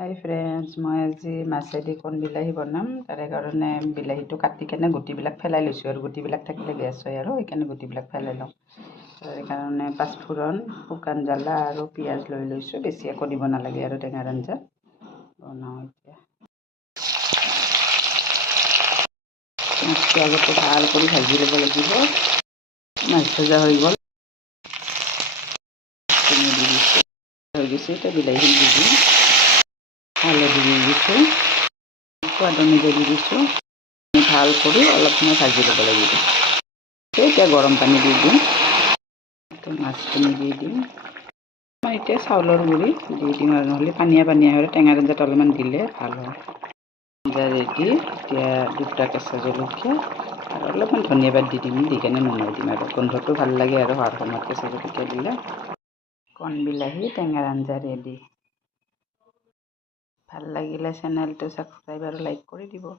হাই friends, মই আজি মাছেদি কণ বিলাহী বনাম। তাৰে কাৰণে বিলাহীটো কাটি কেনে গুটিবিলাক পেলাই লৈছোঁ আৰু গুটিবিলাক থাকিলে গেছ হয় আৰু সেইকাৰণে গুটিবিলাক পেলাই লওঁ। তাৰে কাৰণে পাঁচফোৰণ, শুকান জ্বালা আৰু পিঁয়াজ লৈ লৈছোঁ। বেছি একো দিব নালাগে আৰু টেঙাৰ আঞ্জাত বনাওঁ। এতিয়া মাছটো আগতে ভাল কৰি ভাজি ল'ব লাগিব। মাছ ভজা হৈ গ'ল, দি দিছোঁ হৈ গৈছে। এতিয়া বিলাহী দি দিম, হালধি দি দিছোঁ, সোৱাদ অনুযায়ী দি দিছোঁ। ভাল কৰি অলপ সময় ভাজি ল'ব লাগিব। এতিয়া গৰম পানী দি দিম, মাছখিনি দি দিম। মই এতিয়া চাউলৰ গুড়ি দি দিম আৰু নহ'লে পানীয়া হয়। টেঙাৰ আঞ্জাত অলপমান দিলে ভাল হয়। আঞ্জা ৰেডি। এতিয়া দুটা কেঁচা জলকীয়া আৰু অলপমান ধনিয়া পাত দি দিম, দি কেনে নমাই দিম আৰু গোন্ধটো ভাল লাগে আৰু হোৱাৰ সময়ত কেঁচা জলকীয়া দিলে। কণ বিলাহী টেঙাৰ আঞ্জা ৰেডি। ভাল লাগিলে চেনেলটো ছাবস্ক্ৰাইব আৰু লাইক কৰি দিব।